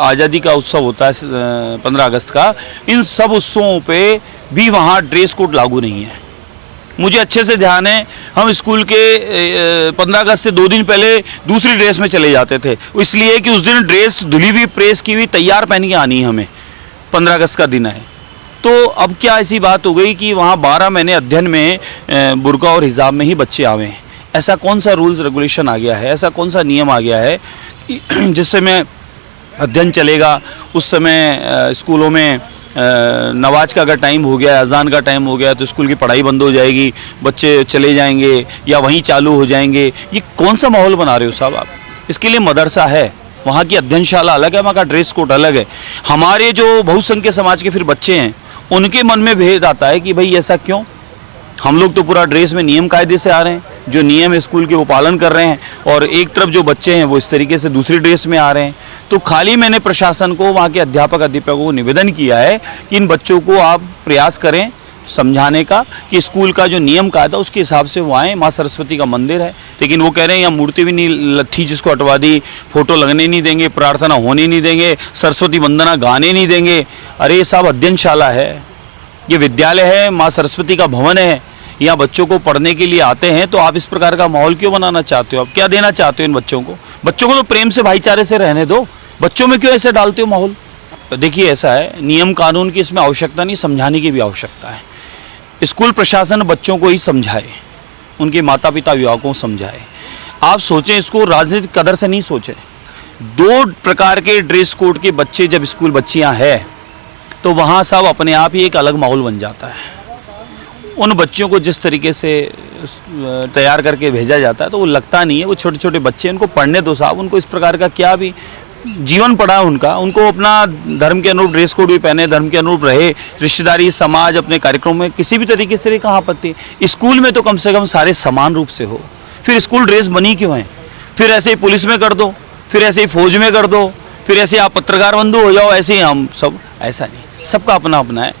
आज़ादी का उत्सव होता है 15 अगस्त का, इन सब उत्सवों पे भी वहाँ ड्रेस कोड लागू नहीं है। मुझे अच्छे से ध्यान है, हम स्कूल के 15 अगस्त से 2 दिन पहले दूसरी ड्रेस में चले जाते थे, इसलिए कि उस दिन ड्रेस धुली हुई प्रेस की हुई तैयार पहन के आनी है हमें, 15 अगस्त का दिन है। तो अब क्या ऐसी बात हो गई कि वहाँ 12 महीने अध्ययन में बुर्का और हिजाब में ही बच्चे आवे हैं। ऐसा कौन सा रूल्स रेगुलेशन आ गया है, ऐसा कौन सा नियम आ गया है जिस समय अध्ययन चलेगा उस समय स्कूलों में नमाज का अगर टाइम हो गया, अजान का टाइम हो गया तो स्कूल की पढ़ाई बंद हो जाएगी, बच्चे चले जाएंगे या वहीं चालू हो जाएंगे। ये कौन सा माहौल बना रहे हो साहब आप? इसके लिए मदरसा है, वहाँ की अध्ययनशाला अलग है, वहाँ का ड्रेस कोड अलग है। हमारे जो बहुसंख्यक समाज के फिर बच्चे हैं उनके मन में भेद आता है कि भाई ऐसा क्यों? हम लोग तो पूरा ड्रेस में नियम कायदे से आ रहे हैं, जो नियम है स्कूल के वो पालन कर रहे हैं, और एक तरफ जो बच्चे हैं वो इस तरीके से दूसरी ड्रेस में आ रहे हैं। तो खाली मैंने प्रशासन को, वहाँ के अध्यापक अध्यापकों को निवेदन किया है कि इन बच्चों को आप प्रयास करें समझाने का कि स्कूल का जो नियम कायदा उसके हिसाब से वो आएँ। माँ सरस्वती का मंदिर है, लेकिन वो कह रहे हैं यहाँ मूर्ति भी नहीं, लट्ठी जिसको हटवा दी, फोटो लगने नहीं देंगे, प्रार्थना होने नहीं देंगे, सरस्वती वंदना गाने नहीं देंगे। अरे ये सब अध्ययनशाला है, ये विद्यालय है, माँ सरस्वती का भवन है, यहाँ बच्चों को पढ़ने के लिए आते हैं। तो आप इस प्रकार का माहौल क्यों बनाना चाहते हो? आप क्या देना चाहते हो इन बच्चों को? बच्चों को तो प्रेम से भाईचारे से रहने दो, बच्चों में क्यों ऐसे डालते हो माहौल? देखिए ऐसा है, नियम कानून की इसमें आवश्यकता नहीं, समझाने की भी आवश्यकता है। स्कूल प्रशासन बच्चों को ही समझाए, उनके माता पिता अभिभावकों को समझाए। आप सोचें इसको राजनीतिक कदर से नहीं सोचें। 2 प्रकार के ड्रेस कोड के बच्चे जब स्कूल बच्चियाँ हैं तो वहाँ सब अपने आप ही एक अलग माहौल बन जाता है। उन बच्चों को जिस तरीके से तैयार करके भेजा जाता है तो वो लगता नहीं है, वो छोटे छोटे बच्चे, उनको पढ़ने दो साहब, उनको इस प्रकार का क्या भी जीवन पड़ा है उनका, उनको अपना धर्म के अनुरूप ड्रेस कोड भी पहने, धर्म के अनुरूप रहे, रिश्तेदारी समाज अपने कार्यक्रम में किसी भी तरीके से कहाँ आपत्ति। स्कूल में तो कम से कम सारे समान रूप से हो। फिर स्कूल ड्रेस बनी क्यों है? फिर ऐसे ही पुलिस में कर दो, फिर ऐसे ही फौज में कर दो, फिर ऐसे आप पत्रकार बंधु हो जाओ, ऐसे ही हम सब। ऐसा नहीं, सबका अपना अपना है।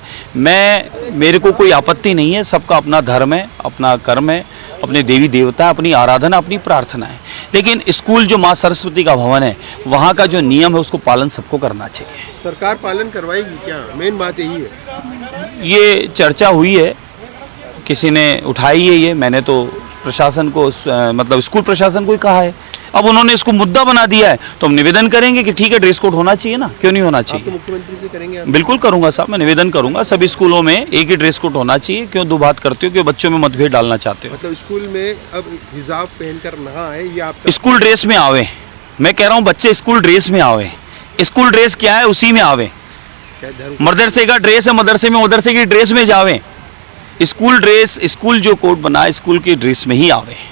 मेरे को कोई आपत्ति नहीं है, सबका अपना धर्म है, अपना कर्म है, अपने देवी देवता है, अपनी आराधना, अपनी प्रार्थना है। लेकिन स्कूल जो माँ सरस्वती का भवन है वहाँ का जो नियम है उसको पालन सबको करना चाहिए। सरकार पालन करवाएगी क्या? मेन बात यही है। ये चर्चा हुई है, किसी ने उठाई है ये, मैंने तो प्रशासन को मतलब स्कूल प्रशासन को ही कहा है। अब उन्होंने इसको मुद्दा बना दिया है तो हम निवेदन करेंगे कि ठीक है ड्रेस कोड होना चाहिए ना, क्यों नहीं होना चाहिए? तो मुख्यमंत्री से करेंगे? बिल्कुल करूंगा साहब, मैं निवेदन करूंगा सभी स्कूलों में एक ही ड्रेस कोड होना चाहिए। क्यों दो बात करते हो, क्यों बच्चों में मतभेद डालना चाहते हो? मतलब स्कूल में अब हिजाब पहनकर नहा है ये आपका? स्कूल ड्रेस में आवे, मैं कह रहा हूँ बच्चे स्कूल ड्रेस में आवे। स्कूल ड्रेस क्या है उसी में आवे। मदरसे का ड्रेस है, मदरसे में मदरसे की ड्रेस में जावे। स्कूल ड्रेस, स्कूल जो कोड बना स्कूल की ड्रेस में ही आवे।